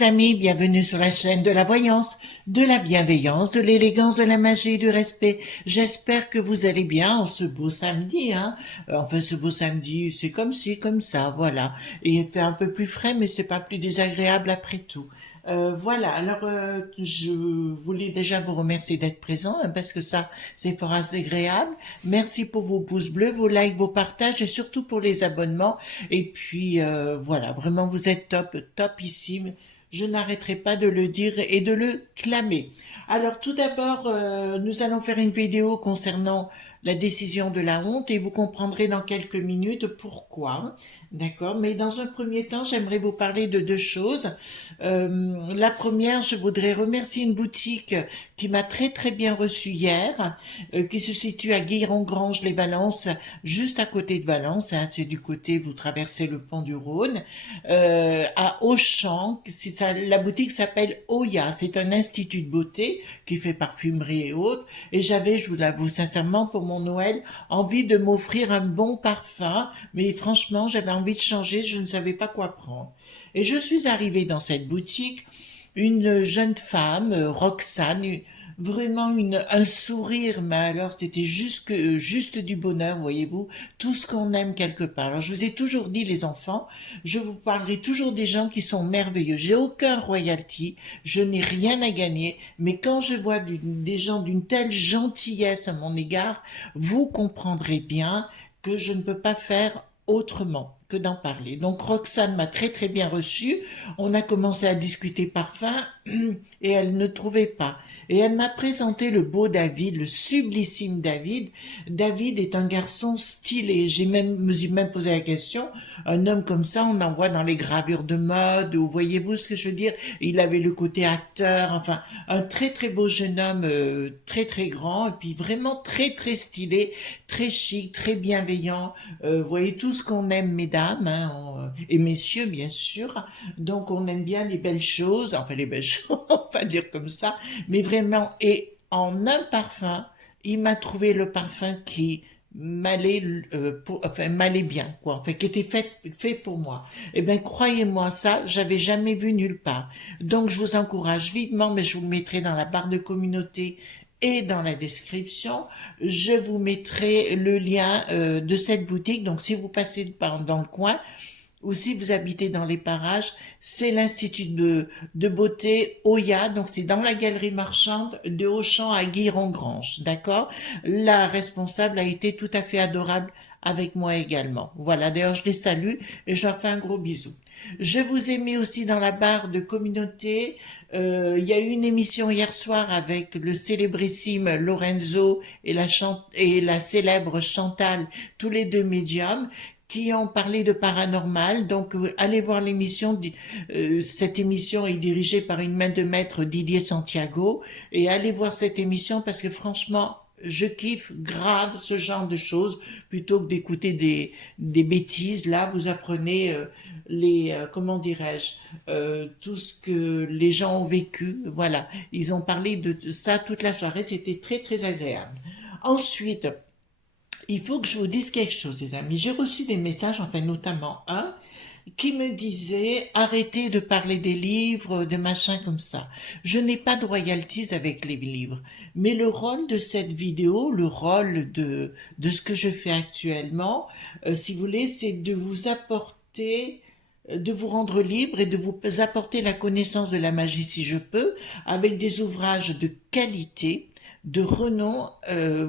les amis, bienvenue sur la chaîne de la voyance, de la bienveillance, de l'élégance, de la magie, du respect. J'espère que vous allez bien en ce beau samedi, hein. Enfin, ce beau samedi, c'est comme ci, comme ça, voilà. Et il fait un peu plus frais, mais c'est pas plus désagréable après tout. Voilà, alors je voulais déjà vous remercier d'être présent, hein, parce que ça, c'est fort agréable. Merci pour vos pouces bleus, vos likes, vos partages et surtout pour les abonnements. Et puis voilà, vraiment vous êtes top, topissime. Je n'arrêterai pas de le dire et de le clamer. Alors tout d'abord, nous allons faire une vidéo concernant la décision de la honte et vous comprendrez dans quelques minutes pourquoi. D'accord? Mais dans un premier temps, j'aimerais vous parler de deux choses. La première, je voudrais remercier une boutique qui m'a très bien reçu hier, qui se situe à Guiron-Grange-les-Valences, juste à côté de Valence, hein, c'est du côté, vous traversez le pont du Rhône, à Auchan. La boutique s'appelle Oya, c'est un institut de beauté qui fait parfumerie et autres, et j'avais, je vous l'avoue sincèrement, pour mon Noël, envie de m'offrir un bon parfum, mais franchement, j'avais envie de changer, je ne savais pas quoi prendre. Et je suis arrivée dans cette boutique, une jeune femme, Roxane, vraiment un sourire, mais alors c'était juste du bonheur, voyez-vous, tout ce qu'on aime quelque part. Alors je vous ai toujours dit, les enfants, je vous parlerai toujours des gens qui sont merveilleux. J'ai aucun royalty, je n'ai rien à gagner, mais quand je vois des gens d'une telle gentillesse à mon égard, vous comprendrez bien que je ne peux pas faire autrement que d'en parler. Donc Roxane m'a très bien reçue. On a commencé à discuter parfum et elle ne trouvait pas. Et elle m'a présenté le beau David, le sublissime David. David est un garçon stylé. Me suis même posé la question. Un homme comme ça, on en voit dans les gravures de mode, ou voyez-vous ce que je veux dire? Il avait le côté acteur, enfin, un très beau jeune homme, très grand, et puis vraiment très stylé, très chic, très bienveillant. Vous voyez tout ce qu'on aime, mesdames, hein, et messieurs, bien sûr. Donc, on aime bien les belles choses, enfin les belles choses, on va dire comme ça, mais vraiment, et en un parfum, il m'a trouvé le parfum qui m'allait bien, quoi, enfin qui était fait pour moi. Eh ben croyez-moi, ça j'avais jamais vu nulle part. Donc je vous encourage vivement, mais je vous le mettrai dans la barre de communauté et dans la description, je vous mettrai le lien de cette boutique. Donc si vous passez dans le coin, ou si vous habitez dans les parages, c'est l'Institut de beauté Oya, donc c'est dans la galerie marchande de Auchan à Guiron-Grange, d'accord? La responsable a été tout à fait adorable avec moi également. Voilà, d'ailleurs je les salue et je leur fais un gros bisou. Je vous ai mis aussi dans la barre de communauté, il y a eu une émission hier soir avec le célébrissime Lorenzo et la célèbre Chantal, tous les deux médiums, qui ont parlé de paranormal. Donc, allez voir l'émission. Cette émission est dirigée par une main de maître, Didier Santiago. Et allez voir cette émission parce que franchement, je kiffe grave ce genre de choses plutôt que d'écouter des bêtises. Là, vous apprenez comment dirais-je, tout ce que les gens ont vécu. Voilà, ils ont parlé de ça toute la soirée. C'était très agréable. Ensuite, il faut que je vous dise quelque chose, les amis. J'ai reçu des messages, enfin notamment un, qui me disait arrêtez de parler des livres, de machin comme ça. Je n'ai pas de royalties avec les livres, mais le rôle de cette vidéo, le rôle de ce que je fais actuellement, si vous voulez, c'est de vous apporter, de vous rendre libre et de vous apporter la connaissance de la magie si je peux, avec des ouvrages de qualité, de renom.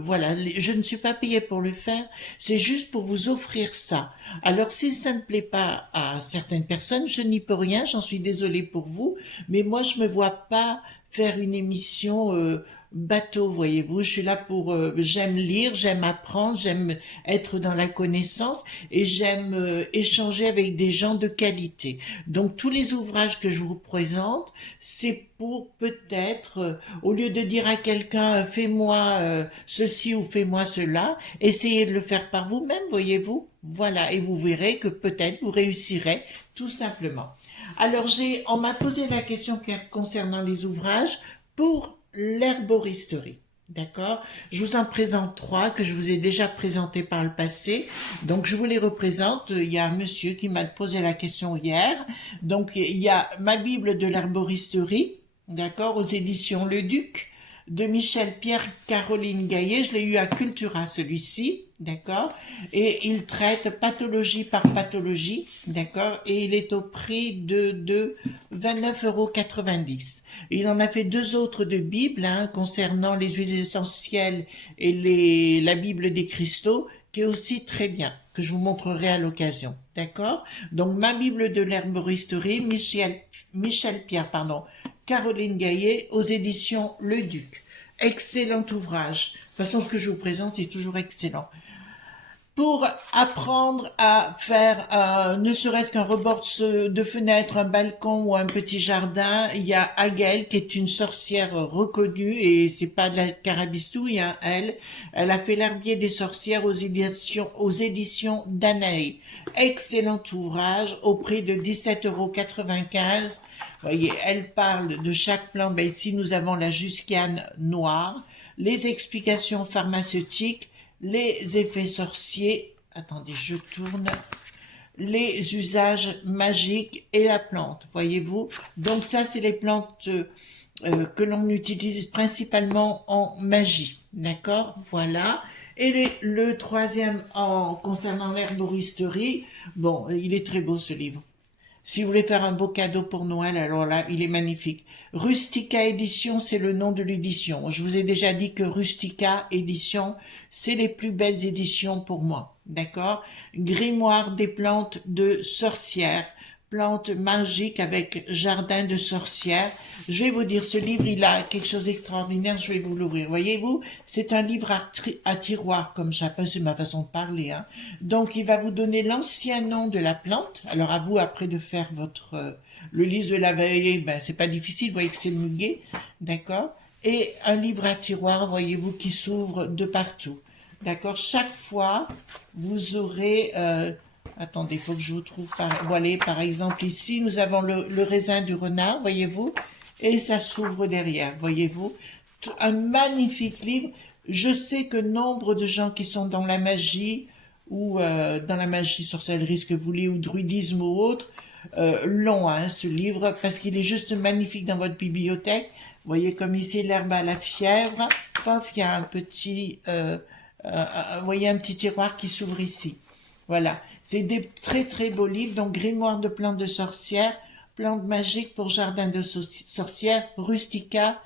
Voilà, je ne suis pas payée pour le faire, c'est juste pour vous offrir ça. Alors si ça ne plaît pas à certaines personnes, je n'y peux rien, j'en suis désolée pour vous, mais moi je me vois pas faire une émission bateau, voyez-vous. Je suis là pour, j'aime lire, j'aime apprendre, j'aime être dans la connaissance et j'aime échanger avec des gens de qualité. Donc tous les ouvrages que je vous présente, c'est pour peut-être, au lieu de dire à quelqu'un fais-moi ceci ou fais-moi cela, essayez de le faire par vous-même, voyez-vous. Voilà, et vous verrez que peut-être vous réussirez tout simplement. Alors on m'a posé la question concernant les ouvrages pour l'herboristerie. D'accord? Je vous en présente trois que je vous ai déjà présentés par le passé. Donc, je vous les représente. Il y a un monsieur qui m'a posé la question hier. Donc, il y a ma Bible de l'herboristerie, d'accord, aux éditions Le Duc, de Michel Pierre Caroline Gaillet. Je l'ai eu à Cultura, celui-ci. D'accord? Et il traite pathologie par pathologie. D'accord? Et il est au prix de 29,90 €. Il en a fait deux autres de Bible, hein, concernant les huiles essentielles et la Bible des cristaux, qui est aussi très bien, que je vous montrerai à l'occasion. D'accord? Donc, ma Bible de l'herboristerie, Michel Pierre, pardon, Caroline Gaillet, aux éditions Le Duc. Excellent ouvrage. De toute façon, ce que je vous présente est toujours excellent. Pour apprendre à faire ne serait-ce qu'un rebord de fenêtre, un balcon ou un petit jardin, il y a Aguel qui est une sorcière reconnue et c'est pas de la carabistouille, hein, elle a fait l'herbier des sorcières aux éditions Danae. Excellent ouvrage au prix de 17,95 €. Voyez, elle parle de chaque plante. Ben, ici nous avons la jusquiane noire, les explications pharmaceutiques, les effets sorciers, attendez, je tourne, les usages magiques et la plante, voyez-vous. Donc ça, c'est les plantes que l'on utilise principalement en magie, d'accord, voilà. Et le troisième, concernant l'herboristerie, bon, il est très beau ce livre. Si vous voulez faire un beau cadeau pour Noël, alors là, il est magnifique. Rustica Édition, c'est le nom de l'édition. Je vous ai déjà dit que Rustica Édition, c'est les plus belles éditions pour moi. D'accord? Grimoire des plantes de sorcières. Plantes magiques avec jardin de sorcières. Je vais vous dire, ce livre, il a quelque chose d'extraordinaire, je vais vous l'ouvrir. Voyez-vous, c'est un livre à tiroir, comme j'appelle, c'est ma façon de parler, hein. Donc, il va vous donner l'ancien nom de la plante. Alors, à vous, après, de faire le lys de la veille, ben, c'est pas difficile, vous voyez que c'est muguet, d'accord? Et un livre à tiroir, voyez-vous, qui s'ouvre de partout. D'accord? Chaque fois, vous aurez, attendez, il faut que je vous trouve, voilà, par exemple, ici, nous avons le raisin du renard, voyez-vous, et ça s'ouvre derrière, voyez-vous. Un magnifique livre. Je sais que nombre de gens qui sont dans la magie, ou dans la magie, sorcellerie, ce que vous voulez, ou druidisme ou autre, l'ont, hein, ce livre, parce qu'il est juste magnifique dans votre bibliothèque. Vous voyez comme ici, l'herbe à la fièvre, paf, il y a un petit, vous voyez un petit tiroir qui s'ouvre ici. Voilà, c'est des très très beaux livres, donc Grimoire de plantes de sorcières, plantes magiques pour jardin de sorcières, Rustica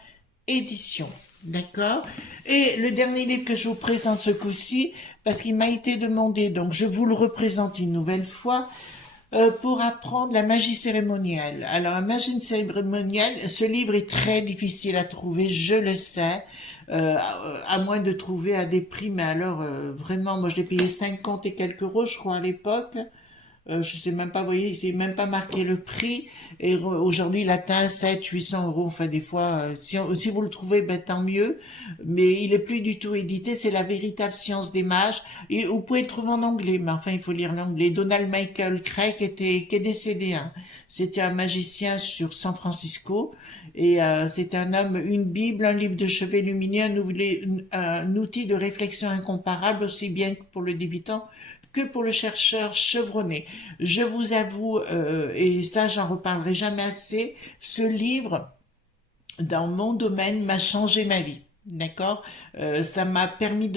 Édition. D'accord? Et le dernier livre que je vous présente ce coup-ci, parce qu'il m'a été demandé, donc je vous le représente une nouvelle fois, pour apprendre la magie cérémonielle. Alors, la magie cérémonielle, ce livre est très difficile à trouver, je le sais, à moins de trouver à des prix, mais alors, vraiment, moi je l'ai payé 50 et quelques euros, je crois, à l'époque. Je sais même pas, vous voyez, c'est même pas marqué le prix. Et aujourd'hui, il atteint 700-800 €. Enfin, des fois, si vous le trouvez, ben, tant mieux. Mais il est plus du tout édité. C'est la véritable science des mages. Et vous pouvez le trouver en anglais, mais enfin, il faut lire l'anglais. Donald Michael Craig qui est décédé, hein. C'était un magicien sur San Francisco. Et c'est un homme, une Bible, un livre de chevet lumineux, un outil de réflexion incomparable, aussi bien que pour le débutant que pour le chercheur chevronné. Je vous avoue, et ça j'en reparlerai jamais assez, ce livre, dans mon domaine, m'a changé ma vie. D'accord? Ça m'a permis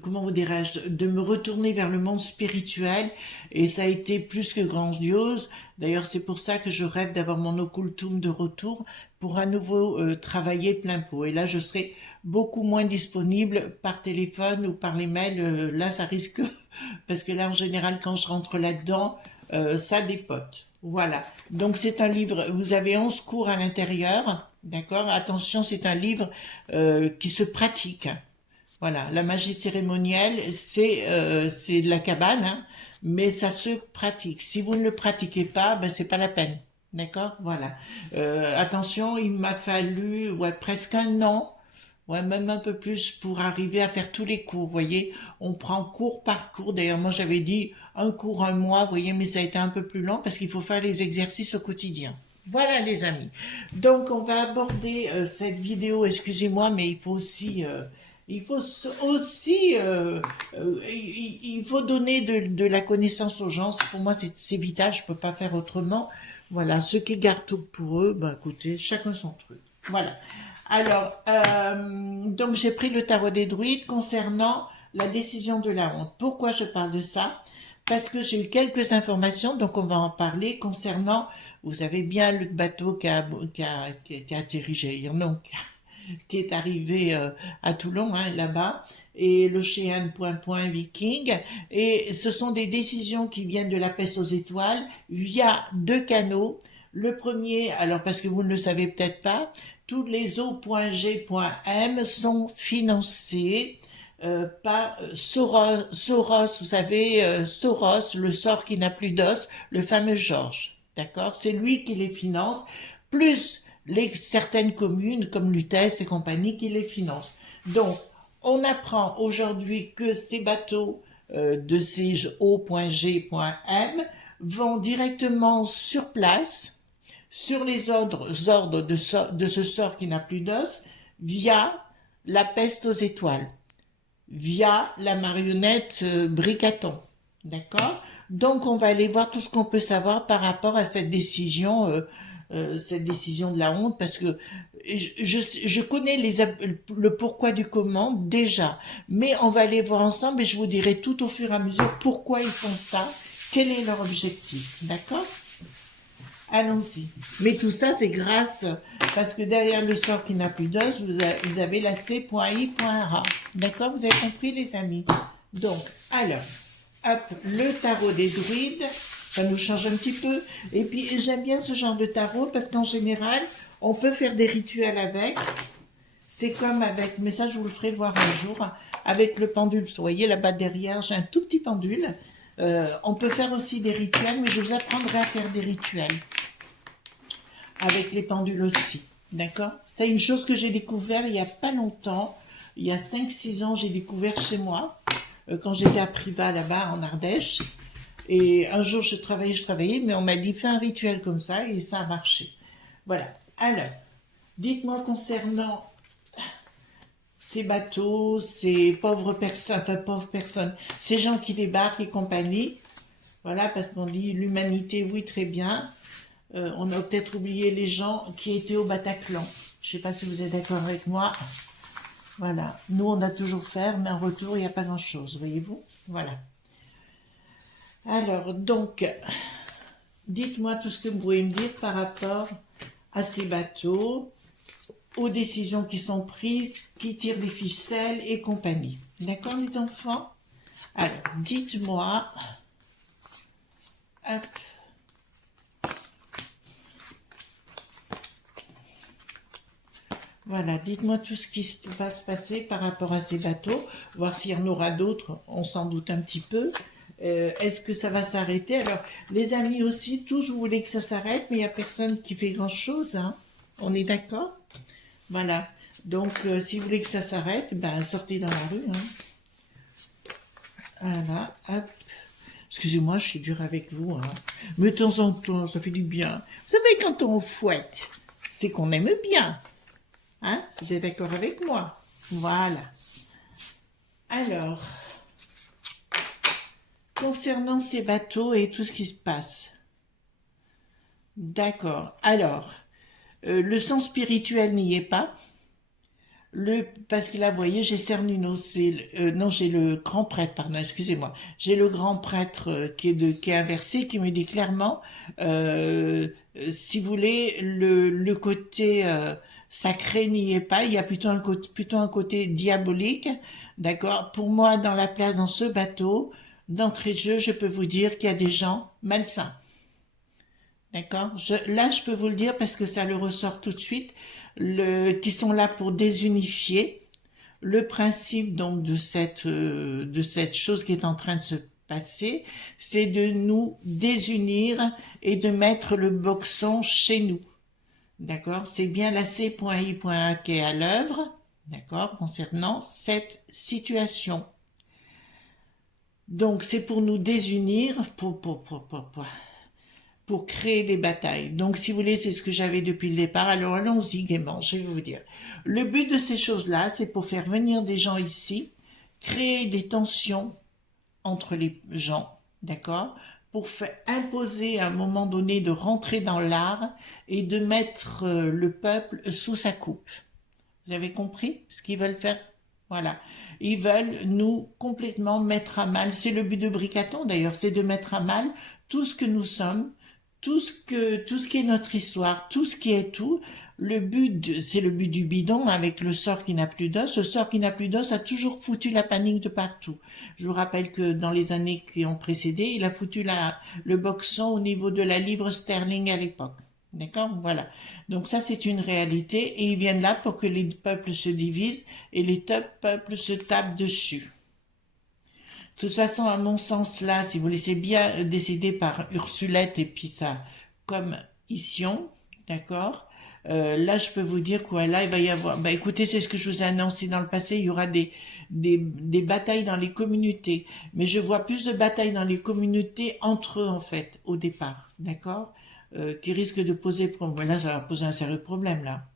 comment vous dirais-je, de me retourner vers le monde spirituel et ça a été plus que grandiose. D'ailleurs, c'est pour ça que je rêve d'avoir mon occultum de retour pour à nouveau travailler plein pot. Et là, je serai beaucoup moins disponible par téléphone ou par les mails. Là, ça risque parce que là, en général, quand je rentre là-dedans, ça dépote. Voilà. Donc, c'est un livre, vous avez 11 cours à l'intérieur. D'accord? Attention, c'est un livre qui se pratique. Voilà, la magie cérémonielle, c'est de la cabane, hein, mais ça se pratique. Si vous ne le pratiquez pas, ben c'est pas la peine. D'accord? Voilà. Attention, il m'a fallu ouais, presque un an, ouais, même un peu plus pour arriver à faire tous les cours. Vous voyez, on prend cours par cours. D'ailleurs, moi j'avais dit un cours un mois, vous voyez, mais ça a été un peu plus long parce qu'il faut faire les exercices au quotidien. Voilà les amis. Donc on va aborder cette vidéo, excusez-moi, mais il faut aussi, il faut donner de la connaissance aux gens. Pour moi, c'est vital, je peux pas faire autrement. Voilà, ceux qui gardent tout pour eux, ben écoutez, chacun son truc. Voilà. Alors, donc j'ai pris le tarot des druides concernant la décision de la honte. Pourquoi je parle de ça? Parce que j'ai eu quelques informations, donc on va en parler concernant, vous savez bien, le bateau qui a atterri, j'allais dire non, qui est arrivé à Toulon, hein, là-bas, et le Cheyenne Viking. Et ce sont des décisions qui viennent de la peste aux étoiles via deux canaux. Le premier, alors parce que vous ne le savez peut-être pas, tous les O.G.M sont financés par Soros, vous savez, Soros, le sort qui n'a plus d'os, le fameux Georges. D'accord? C'est lui qui les finance, plus certaines communes comme Lutèce et compagnie qui les financent. Donc, on apprend aujourd'hui que ces bateaux de ces O.G.M vont directement sur place, sur les ordres de ce sort qui n'a plus d'os, via la peste aux étoiles, via la marionnette Bricaton. D'accord? Donc, on va aller voir tout ce qu'on peut savoir par rapport à cette décision de la honte, parce que je connais le pourquoi du comment déjà, mais on va aller voir ensemble et je vous dirai tout au fur et à mesure pourquoi ils font ça, quel est leur objectif. D'accord? Allons-y. Mais tout ça, c'est grâce, parce que derrière le sort qui n'a plus d'os, vous avez la C.I.A. D'accord? Vous avez compris, les amis? Donc, alors, hop, le tarot des druides, ça nous change un petit peu. Et puis, j'aime bien ce genre de tarot, parce qu'en général, on peut faire des rituels avec. C'est comme avec, mais ça, je vous le ferai voir un jour, avec le pendule. Vous voyez, là-bas derrière, j'ai un tout petit pendule. On peut faire aussi des rituels, mais je vous apprendrai à faire des rituels avec les pendules aussi, d'accord? C'est une chose que j'ai découvert il y a pas longtemps, il y a 5-6 ans, j'ai découvert chez moi, quand j'étais à Privas là-bas en Ardèche, et un jour je travaillais, mais on m'a dit fais un rituel comme ça, et ça a marché. Voilà. Alors, dites-moi concernant ces bateaux, ces pauvres personnes, ces gens qui débarquent et compagnie, voilà, parce qu'on dit l'humanité, oui, très bien. On a peut-être oublié les gens qui étaient au Bataclan. Je ne sais pas si vous êtes d'accord avec moi. Voilà. Nous, on a toujours fait, mais en retour, il n'y a pas grand-chose, voyez-vous? Voilà. Alors, donc, dites-moi tout ce que vous pouvez me dire par rapport à ces bateaux, aux décisions qui sont prises, qui tirent les ficelles et compagnie. D'accord, les enfants? Alors, dites-moi... Hop. Voilà, dites-moi tout ce qui va se passer par rapport à ces bateaux, voir s'il y en aura d'autres, on s'en doute un petit peu. Est-ce que ça va s'arrêter? Alors, les amis aussi, tous vous voulez que ça s'arrête, mais il n'y a personne qui fait grand-chose, hein. On est d'accord? Voilà. Donc, si vous voulez que ça s'arrête, ben, sortez dans la rue, hein. Voilà, hop. Excusez-moi, je suis dure avec vous, hein. Mais de temps en temps, ça fait du bien. Vous savez, quand on fouette, c'est qu'on aime bien. Hein? Vous êtes d'accord avec moi? Voilà. Alors, concernant ces bateaux et tout ce qui se passe. D'accord. Alors, le sens spirituel n'y est pas. Parce que là, vous voyez, j'ai Cernunnos, non, j'ai le grand prêtre, pardon, excusez-moi. J'ai le grand prêtre qui est inversé, qui me dit clairement, si vous voulez, le côté sacré n'y est pas, il y a plutôt un côté diabolique, d'accord? Pour moi, dans la place, dans ce bateau, d'entrée de jeu, je peux vous dire qu'il y a des gens malsains. D'accord? Là, je peux vous le dire parce que ça le ressort tout de suite, qui sont là pour désunifier. Le principe donc de cette chose qui est en train de se passer, c'est de nous désunir et de mettre le boxon chez nous. D'accord? C'est bien la C.I.A. qui est à l'œuvre, d'accord, concernant cette situation. Donc, c'est pour nous désunir, pour pour créer des batailles. Donc, si vous voulez, c'est ce que j'avais depuis le départ. Alors, allons-y gaiement, je vais vous dire. Le but de ces choses-là, c'est pour faire venir des gens ici, créer des tensions entre les gens, d'accord? Pour faire imposer à un moment donné de rentrer dans l'art et de mettre le peuple sous sa coupe. Vous avez compris ce qu'ils veulent faire? Voilà. Ils veulent nous complètement mettre à mal. C'est le but de Bricaton d'ailleurs, c'est de mettre à mal tout ce que nous sommes, tout ce qui est notre histoire, tout ce qui est tout. C'est le but du bidon avec le sort qui n'a plus d'os. Le sort qui n'a plus d'os a toujours foutu la panique de partout. Je vous rappelle que dans les années qui ont précédé, il a foutu le boxon au niveau de la livre sterling à l'époque. D'accord? Voilà. Donc ça, c'est une réalité et ils viennent là pour que les peuples se divisent et les peuples se tapent dessus. De toute façon, à mon sens, là, si vous laissez bien décider par Ursulette et puis ça, comme Ision, d'accord? Là, je peux vous dire quoi, là, il va y avoir, bah écoutez, c'est ce que je vous ai annoncé dans le passé, il y aura des batailles dans les communautés, mais je vois plus de batailles dans les communautés entre eux, en fait, au départ, d'accord? Qui risquent de poser problème. Là, ça va poser un sérieux problème, là.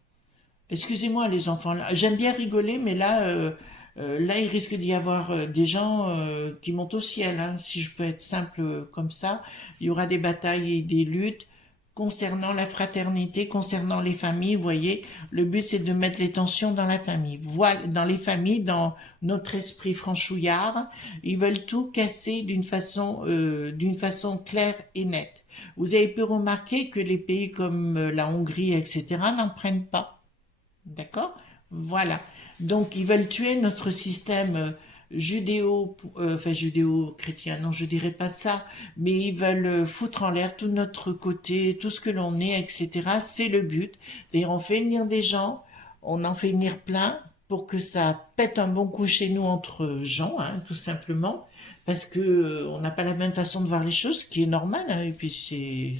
Excusez-moi, les enfants, là. J'aime bien rigoler, mais là, il risque d'y avoir des gens qui montent au ciel, hein. Si je peux être simple comme ça, il y aura des batailles et des luttes concernant la fraternité, concernant les familles. Vous voyez, le but c'est de mettre les tensions dans la famille. Voilà, dans les familles, dans notre esprit franchouillard, ils veulent tout casser d'une façon claire et nette. Vous avez pu remarquer que les pays comme la Hongrie, etc., n'en prennent pas. D'accord? Voilà. Donc, ils veulent tuer notre système enfin judéo-chrétien, non, je dirais pas ça, mais ils veulent foutre en l'air tout notre côté, tout ce que l'on est, etc. C'est le but. D'ailleurs, on fait venir des gens, on en fait venir plein pour que ça pète un bon coup chez nous entre gens, hein, tout simplement, parce que on n'a pas la même façon de voir les choses, ce qui est normal, hein, et puis c'est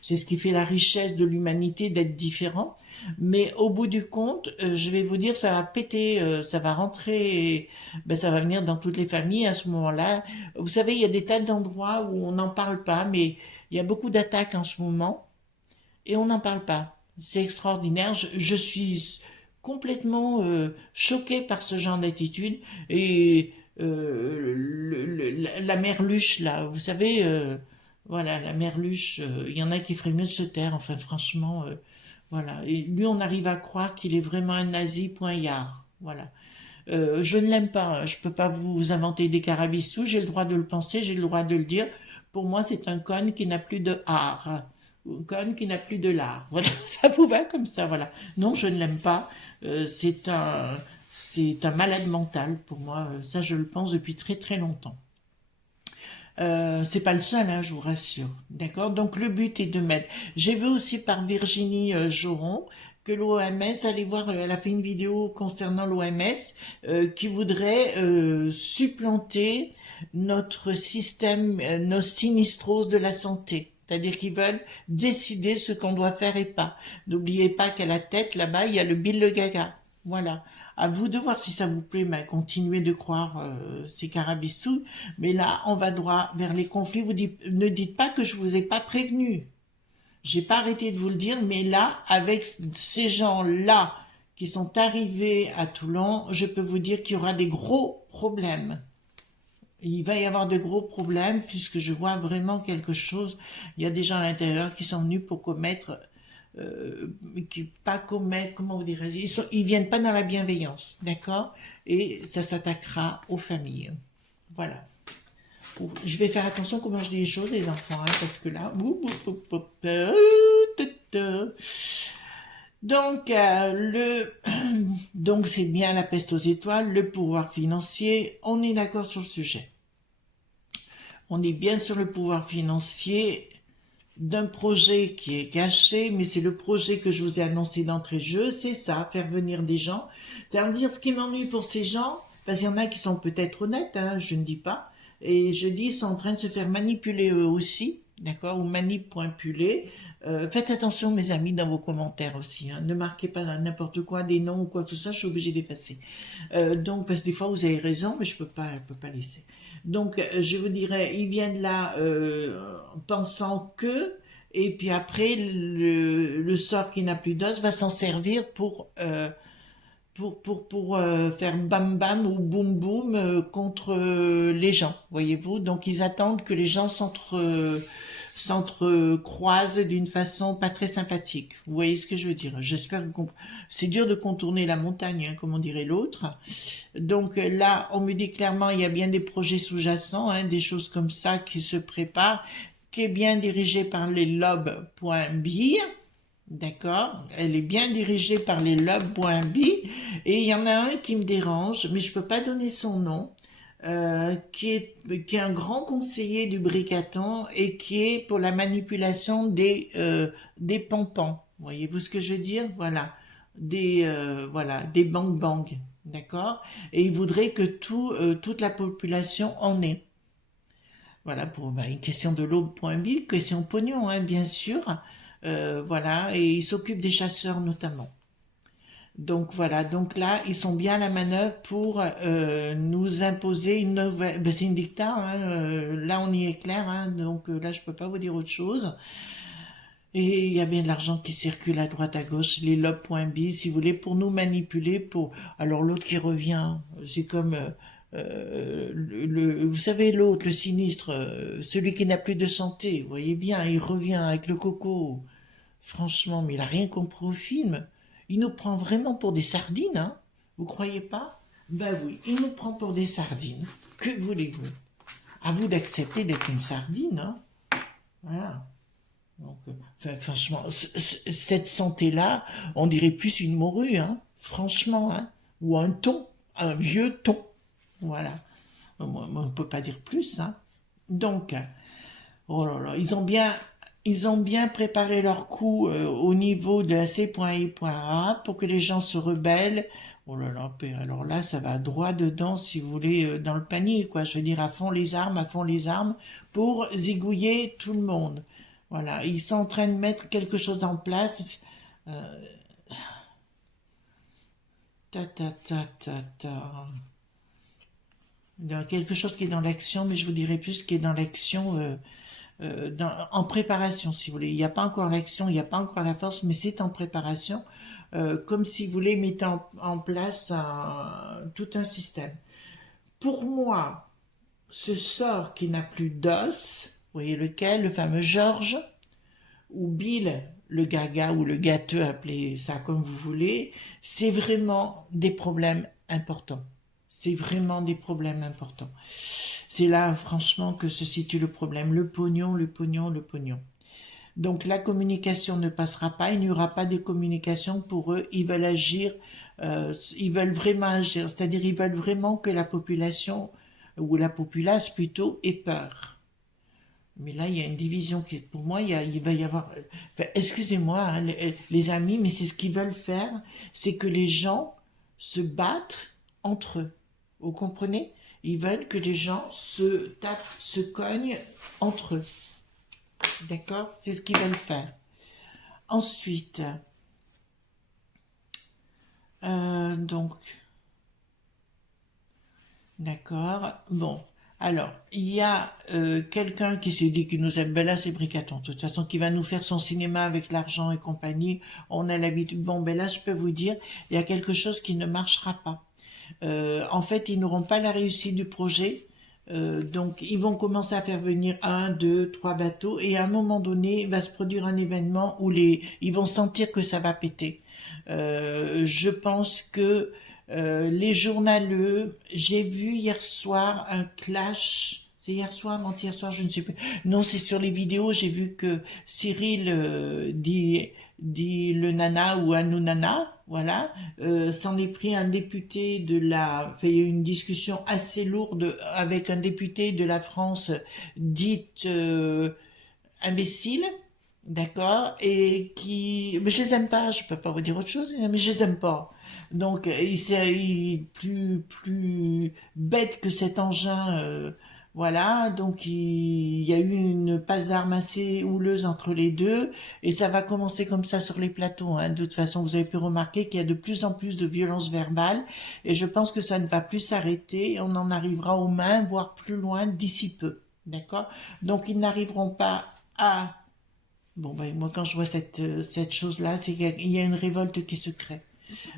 ce qui fait la richesse de l'humanité d'être différent. Mais au bout du compte, je vais vous dire, ça va péter, ça va rentrer, ben, ça va venir dans toutes les familles à ce moment-là. Vous savez, il y a des tas d'endroits où on n'en parle pas, mais il y a beaucoup d'attaques en ce moment et on n'en parle pas. C'est extraordinaire. Je suis complètement choquée par ce genre d'attitude et la merluche là, vous savez, voilà, la merluche, il y en a qui feraient mieux de se taire. Enfin, franchement. Voilà. Et lui, on arrive à croire qu'il est vraiment un nazi poignard. Voilà. Je ne l'aime pas, hein. Je peux pas vous inventer des carabistous. J'ai le droit de le penser, j'ai le droit de le dire. Pour moi, c'est un con qui n'a plus de art. Un con qui n'a plus de l'art. Voilà. Ça vous va comme ça, voilà. Non, je ne l'aime pas. C'est un malade mental pour moi. Ça, je le pense depuis très très longtemps. C'est pas le seul, hein, je vous rassure. D'accord? Donc le but est de mettre. J'ai vu aussi par Virginie Joron que l'OMS, allez voir, elle a fait une vidéo concernant l'OMS qui voudrait supplanter notre système, nos sinistroses de la santé. C'est-à-dire qu'ils veulent décider ce qu'on doit faire et pas. N'oubliez pas qu'à la tête, là-bas, il y a le Bill le Gaga. Voilà. À vous de voir si ça vous plaît, mais continuez de croire ces carabistous. Mais là, on va droit vers les conflits. Ne dites pas que je vous ai pas prévenu. J'ai pas arrêté de vous le dire, mais là, avec ces gens-là qui sont arrivés à Toulon, je peux vous dire qu'il y aura des gros problèmes. Il va y avoir de gros problèmes puisque je vois vraiment quelque chose. Il y a des gens à l'intérieur qui sont venus pour commettre pas commettre, comment vous direz-je, ils viennent pas dans la bienveillance, d'accord? Et ça s'attaquera aux familles. Voilà. Je vais faire attention comment je dis les choses, les enfants, hein, parce que là, donc donc c'est bien la peste aux étoiles, le pouvoir financier. On est d'accord sur le sujet. On est bien sur le pouvoir financier d'un projet qui est caché, mais c'est le projet que je vous ai annoncé d'entrée de jeu, c'est ça, faire venir des gens. C'est-à-dire, ce qui m'ennuie pour ces gens, parce qu'il y en a qui sont peut-être honnêtes, hein, je ne dis pas, et je dis, ils sont en train de se faire manipuler eux aussi, d'accord, ou manipuler. Faites attention, mes amis, dans vos commentaires aussi, hein. Ne marquez pas n'importe quoi, des noms ou quoi que ce soit, je suis obligée d'effacer. Donc, parce que des fois, vous avez raison, mais je peux pas laisser. Donc, je vous dirais, ils viennent là pensant que, Et puis après, le sort qui n'a plus d'os va s'en servir pour faire bam bam ou boum boum contre les gens, voyez-vous. Donc ils attendent que les gens s'entrecroisent d'une façon pas très sympathique. Vous voyez ce que je veux dire? J'espère que c'est dur de contourner la montagne, hein, comme on dirait l'autre. Donc là, on me dit clairement, il y a bien des projets sous-jacents, hein, des choses comme ça qui se préparent, qui est bien dirigé par les lobes.b. D'accord, elle est bien dirigée par les lobes.b et il y en a un qui me dérange, mais je peux pas donner son nom, qui est un grand conseiller du Bricaton et qui est pour la manipulation des pompons. Voyez-vous ce que je veux dire? Voilà, des bang bang, d'accord? Et il voudrait que toute la population en ait. Voilà, pour une question de l'aube.b, question pognon, hein, bien sûr. Voilà, et il s'occupe des chasseurs notamment. Donc voilà, donc là, ils sont bien à la manœuvre pour nous imposer une nouvelle... Ben, c'est une dictat, hein, là on y est clair, hein, donc là je peux pas vous dire autre chose. Et il y a bien de l'argent qui circule à droite à gauche, les lobes.b, si vous voulez, pour nous manipuler, pour... Alors l'autre qui revient, c'est comme... vous savez l'autre, le sinistre, celui qui n'a plus de santé, vous voyez bien, il revient avec le coco. Franchement, mais il a rien compris au film. Il nous prend vraiment pour des sardines, hein? Vous croyez pas? Ben oui, il nous prend pour des sardines. Que voulez-vous? À vous d'accepter d'être une sardine, hein? Voilà. Donc, franchement, cette santé-là, on dirait plus une morue, hein? Franchement, hein? Ou un thon, un vieux thon. Voilà. On ne peut pas dire plus, hein? Donc, oh là là, ils ont bien préparé leur coup au niveau de la C.I.A pour que les gens se rebellent. Oh là là, alors là, ça va droit dedans, si vous voulez, dans le panier, quoi. Je veux dire, à fond les armes, pour zigouiller tout le monde. Voilà, ils sont en train de mettre quelque chose en place. Euh, ta. Il y a quelque chose qui est dans l'action, mais je vous dirai plus ce qui est dans l'action en préparation, si vous voulez. Il n'y a pas encore l'action, il n'y a pas encore la force, mais c'est en préparation, comme si vous voulez mettre en place tout un système. Pour moi, ce sort qui n'a plus d'os, vous voyez lequel, le fameux Georges, ou Bill, le gaga ou le gâteux, appelez ça comme vous voulez, c'est vraiment des problèmes importants. C'est vraiment des problèmes importants. C'est là, franchement, que se situe le problème. Le pognon, le pognon, le pognon. Donc la communication ne passera pas, il n'y aura pas de communication pour eux, ils veulent agir, ils veulent vraiment agir, c'est-à-dire ils veulent vraiment que la population, ou la populace plutôt, ait peur. Mais là, il y a une division qui, pour moi, il va y avoir... Enfin, excusez-moi, hein, les amis, mais c'est ce qu'ils veulent faire, c'est que les gens se battent entre eux. Vous comprenez? Ils veulent que les gens se tapent, se cognent entre eux. D'accord? C'est ce qu'ils veulent faire. Ensuite, donc, d'accord. Bon, alors, il y a quelqu'un qui s'est dit qu'il nous aime. Ben là, c'est Bricaton. De toute façon, qui va nous faire son cinéma avec l'argent et compagnie. On a l'habitude. Bon, ben là, je peux vous dire, il y a quelque chose qui ne marchera pas. En fait, ils n'auront pas la réussite du projet. Donc, ils vont commencer à faire venir 1, 2, 3 bateaux et à un moment donné, il va se produire un événement où ils vont sentir que ça va péter. Je pense que les journaleux, j'ai vu hier soir un clash. C'est hier soir, avant-hier soir, je ne sais plus. Non, c'est sur les vidéos, j'ai vu que Cyril dit le nana ou Hanounana, voilà, s'en est pris un député il y a eu une discussion assez lourde avec un député de la France dite imbécile, d'accord, et mais je les aime pas, je peux pas vous dire autre chose, mais je les aime pas. Donc, il est plus bête que cet engin, voilà, donc il y a eu une passe d'armes assez houleuse entre les deux, et ça va commencer comme ça sur les plateaux, hein. De toute façon, vous avez pu remarquer qu'il y a de plus en plus de violence verbale, et je pense que ça ne va plus s'arrêter, on en arrivera aux mains, voire plus loin d'ici peu, d'accord? Donc ils n'arriveront pas à Bon, ben, moi, quand je vois cette chose-là, c'est qu'il y a une révolte qui se crée.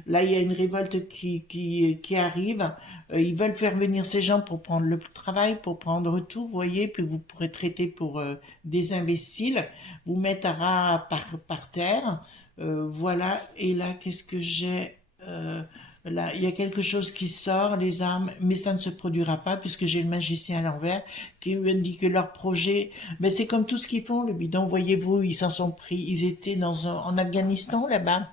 Là, il y a une révolte qui arrive. Ils veulent faire venir ces gens pour prendre le travail, pour prendre tout, vous voyez, puis vous pourrez traiter pour des imbéciles, vous mettre à ras par terre. Voilà. Et là, qu'est-ce que j'ai là, il y a quelque chose qui sort, les armes, mais ça ne se produira pas puisque j'ai le magicien à l'envers qui me dit que leur projet, mais c'est comme tout ce qu'ils font, le bidon, voyez-vous, ils s'en sont pris, ils étaient en Afghanistan là-bas.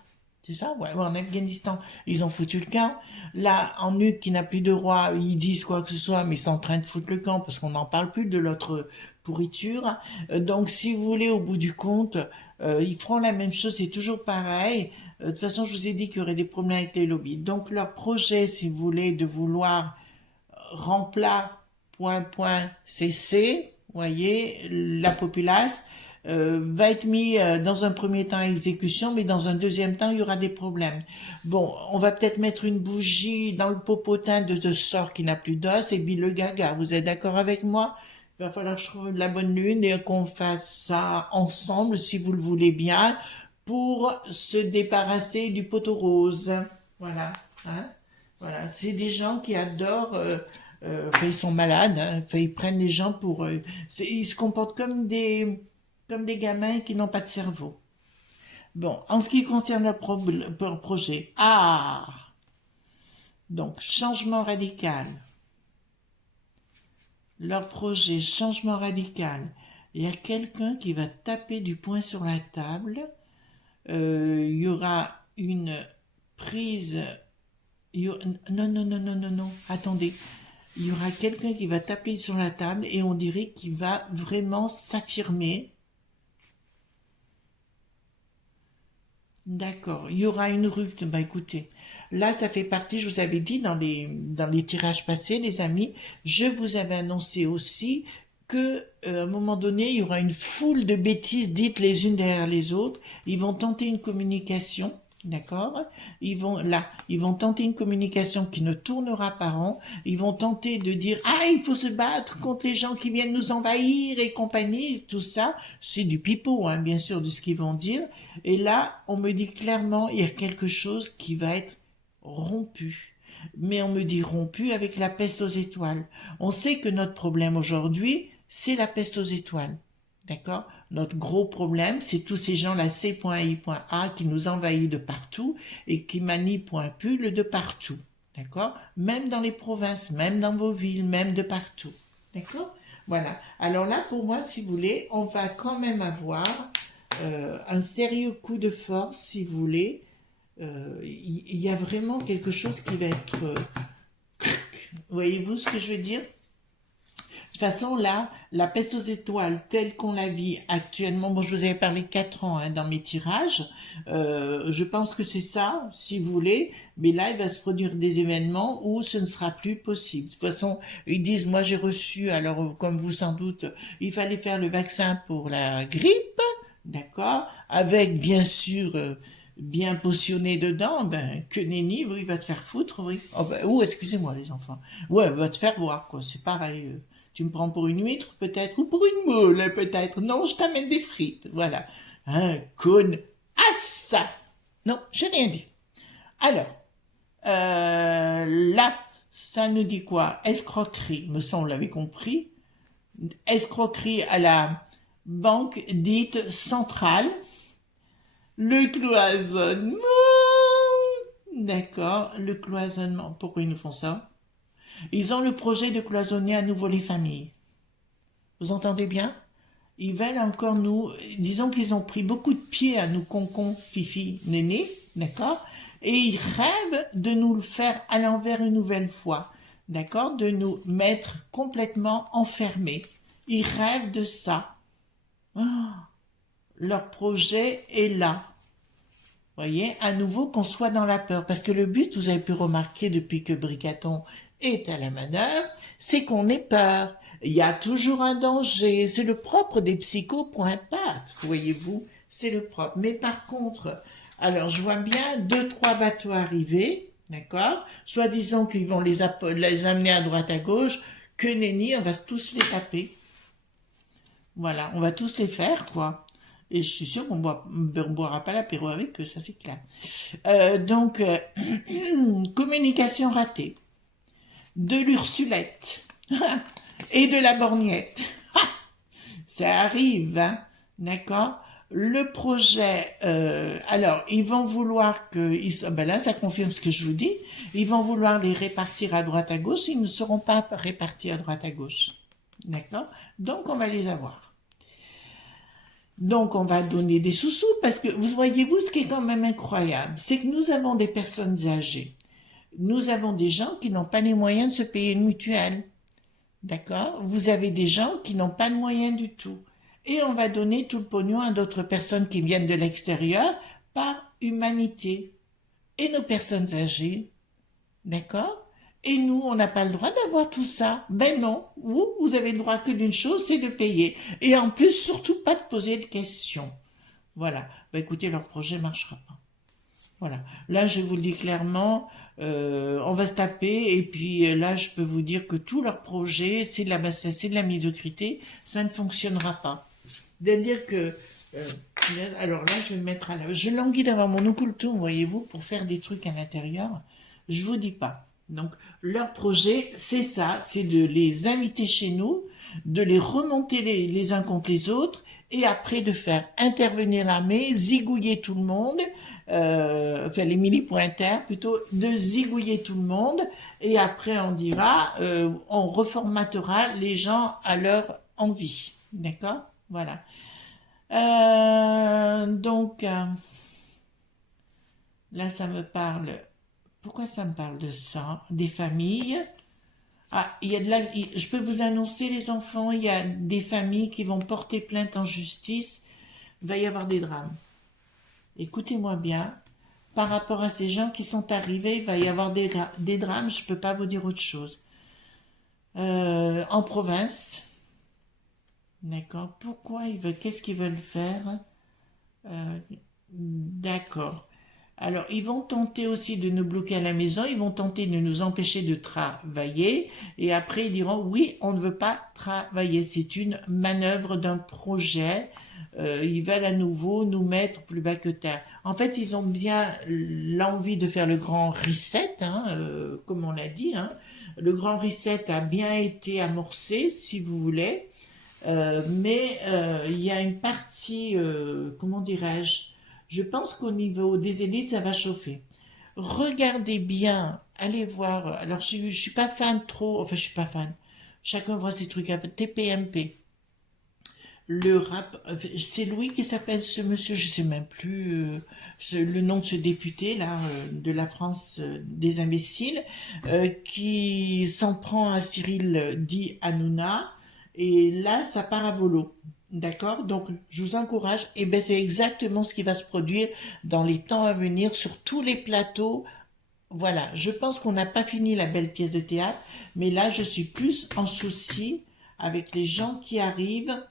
C'est ça, ouais, en Afghanistan, ils ont foutu le camp. Là, en Nuque, qui n'a plus de roi, ils disent quoi que ce soit, mais ils sont en train de foutre le camp parce qu'on n'en parle plus de l'autre pourriture. Donc, si vous voulez, au bout du compte, ils feront la même chose, c'est toujours pareil. De toute façon, je vous ai dit qu'il y aurait des problèmes avec les lobbies. Donc, leur projet, si vous voulez, de vouloir cc, voyez, la populace, va être mis dans un premier temps à exécution, mais dans un deuxième temps, il y aura des problèmes. Bon, on va peut-être mettre une bougie dans le popotin de ce sort qui n'a plus d'os et puis le gaga. Vous êtes d'accord avec moi? Il va falloir que je trouve la bonne lune et qu'on fasse ça ensemble, si vous le voulez bien, pour se débarrasser du poteau rose. Voilà, hein? Voilà, c'est des gens qui adorent. Enfin, ils sont malades. Hein, enfin, ils prennent les gens pour. Ils se comportent comme des gamins qui n'ont pas de cerveau. Bon, en ce qui concerne leur projet, donc changement radical. Leur projet, changement radical. Il y a quelqu'un qui va taper du poing sur la table. Il y aura une prise. Non, non, non, non, non, non. Attendez. Il y aura quelqu'un qui va taper sur la table et on dirait qu'il va vraiment s'affirmer. D'accord. Il y aura une rupture. Bah écoutez, là ça fait partie, je vous avais dit dans les tirages passés, les amis, je vous avais annoncé aussi que à un moment donné, il y aura une foule de bêtises dites les unes derrière les autres. Ils vont tenter une communication. D'accord? Ils vont tenter une communication qui ne tournera pas rond. Ils vont tenter de dire, ah, il faut se battre contre les gens qui viennent nous envahir et compagnie, tout ça. C'est du pipeau, hein, bien sûr, de ce qu'ils vont dire. Et là, on me dit clairement, il y a quelque chose qui va être rompu. Mais on me dit rompu avec la peste aux étoiles. On sait que notre problème aujourd'hui, c'est la peste aux étoiles. D'accord? Notre gros problème, c'est tous ces gens-là, C.I.A, qui nous envahissent de partout et qui manient point pull de partout. D'accord? Même dans les provinces, même dans vos villes, même de partout. D'accord? Voilà. Alors là, pour moi, si vous voulez, on va quand même avoir un sérieux coup de force, si vous voulez. Il y a vraiment quelque chose qui va être... voyez-vous ce que je veux dire? De toute façon, là, la peste aux étoiles, telle qu'on la vit actuellement, bon, je vous avais parlé de 4 ans hein, dans mes tirages, je pense que c'est ça, si vous voulez, mais là, il va se produire des événements où ce ne sera plus possible. De toute façon, ils disent, moi j'ai reçu, alors comme vous sans doute, il fallait faire le vaccin pour la grippe, d'accord, avec bien sûr... bien potionné dedans, ben, que nenni, oui, il va te faire foutre, oui. Oh, ben, excusez-moi, les enfants. Ouais, va te faire voir, quoi, c'est pareil. Tu me prends pour une huître, peut-être, ou pour une moule, peut-être. Non, je t'amène des frites, voilà. Un con. Ah, ça! Non, j'ai rien dit. Alors, là, ça nous dit quoi? Escroquerie, me semble, on l'avait compris. Escroquerie à la banque dite centrale. Le cloisonnement. D'accord, le cloisonnement. Pourquoi ils nous font ça? Ils ont le projet de cloisonner à nouveau les familles. Vous entendez bien? Ils veulent encore nous... Disons qu'ils ont pris beaucoup de pieds à nous, concon, fifi, néné, d'accord? Et ils rêvent de nous le faire à l'envers une nouvelle fois, d'accord? De nous mettre complètement enfermés. Ils rêvent de ça. Oh, leur projet est là. Voyez, à nouveau qu'on soit dans la peur. Parce que le but, vous avez pu remarquer depuis que Bricaton est à la manœuvre, c'est qu'on ait peur. Il y a toujours un danger. C'est le propre des psychos pour un pâtre, voyez-vous. C'est le propre. Mais par contre, alors je vois bien 2-3 bateaux arriver, d'accord? Soit disons qu'ils vont les amener à droite à gauche, que nenni, on va tous les taper. Voilà, on va tous les faire, quoi. Et je suis sûre qu'on on boira pas l'apéro avec eux, ça c'est clair. Communication ratée. De l'Ursulette. Et de la borgnette. Ça arrive, hein, d'accord? Le projet, alors, ils vont vouloir ben là, ça confirme ce que je vous dis, ils vont vouloir les répartir à droite à gauche, ils ne seront pas répartis à droite à gauche, d'accord? Donc, on va les avoir. Donc, on va donner des sous-sous, parce que, vous voyez-vous, ce qui est quand même incroyable, c'est que nous avons des personnes âgées, nous avons des gens qui n'ont pas les moyens de se payer une mutuelle, d'accord? Vous avez des gens qui n'ont pas de moyens du tout. Et on va donner tout le pognon à d'autres personnes qui viennent de l'extérieur par humanité. Et nos personnes âgées, d'accord? Et nous, on n'a pas le droit d'avoir tout ça. Ben non, vous avez le droit que d'une chose, c'est de payer. Et en plus, surtout pas de poser de questions. Voilà. Ben écoutez, leur projet marchera pas. Voilà. Là, je vous le dis clairement, on va se taper. Et puis là, je peux vous dire que tout leur projet, c'est de la médiocrité. Ça ne fonctionnera pas. C'est-à-dire que, alors là, je vais me mettre je languis d'avoir mon occultum, voyez-vous, pour faire des trucs à l'intérieur. Je vous dis pas. Donc, leur projet, c'est ça, c'est de les inviter chez nous, de les remonter les uns contre les autres, et après de faire intervenir l'armée, zigouiller tout le monde, enfin les mili-pointaires plutôt, de zigouiller tout le monde, et après on dira, on reformatera les gens à leur envie. D'accord? Voilà. Là, ça me parle. Pourquoi ça me parle de ça? Des familles. Ah, je peux vous annoncer, les enfants, il y a des familles qui vont porter plainte en justice. Il va y avoir des drames. Écoutez-moi bien. Par rapport à ces gens qui sont arrivés, il va y avoir des drames. Je ne peux pas vous dire autre chose. En province. D'accord. Pourquoi qu'est-ce qu'ils veulent faire? D'accord. Alors, ils vont tenter aussi de nous bloquer à la maison, ils vont tenter de nous empêcher de travailler, et après ils diront, oui, on ne veut pas travailler. C'est une manœuvre d'un projet. Ils veulent à nouveau nous mettre plus bas que terre. En fait, ils ont bien l'envie de faire le grand reset, hein, comme on l'a dit, hein. Le grand reset a bien été amorcé, si vous voulez. Mais il y a une partie, comment dirais-je, je pense qu'au niveau des élites, ça va chauffer. Regardez bien, allez voir, alors je suis pas fan trop, enfin je suis pas fan, chacun voit ses trucs, TPMP. Le rap, c'est Louis qui s'appelle ce monsieur, je sais même plus le nom de ce député là de la France des imbéciles, qui s'en prend à Cyril dit Hanouna, et là ça part à volo. D'accord? Donc, je vous encourage. Et ben, c'est exactement ce qui va se produire dans les temps à venir sur tous les plateaux. Voilà. Je pense qu'on n'a pas fini la belle pièce de théâtre, mais là, je suis plus en souci avec les gens qui arrivent.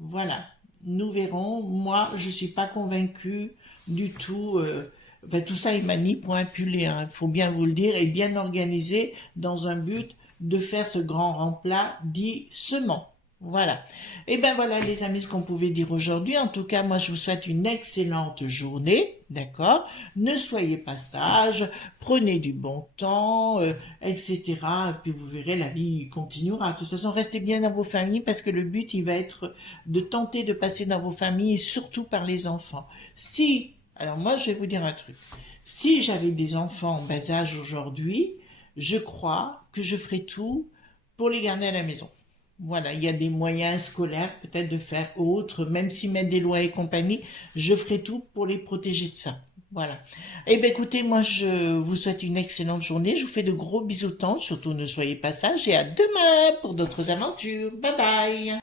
Voilà. Nous verrons. Moi, je suis pas convaincue du tout. Enfin, tout ça est manipulé, hein, il faut bien vous le dire, et bien organisé dans un but de faire ce grand remplat dit semant. Voilà. Et ben voilà, les amis, ce qu'on pouvait dire aujourd'hui. En tout cas, moi, je vous souhaite une excellente journée, d'accord? Ne soyez pas sages, prenez du bon temps, etc. Et puis vous verrez, la vie continuera. De toute façon, restez bien dans vos familles, parce que le but, il va être de tenter de passer dans vos familles, et surtout par les enfants. Alors moi, je vais vous dire un truc. Si j'avais des enfants en bas âge aujourd'hui, je crois que je ferais tout pour les garder à la maison. Voilà, il y a des moyens scolaires peut-être de faire autre, même s'ils mettent des lois et compagnie, je ferai tout pour les protéger de ça. Voilà. Eh bien écoutez, moi je vous souhaite une excellente journée, je vous fais de gros bisous tendres, surtout ne soyez pas sages, et à demain pour d'autres aventures. Bye bye.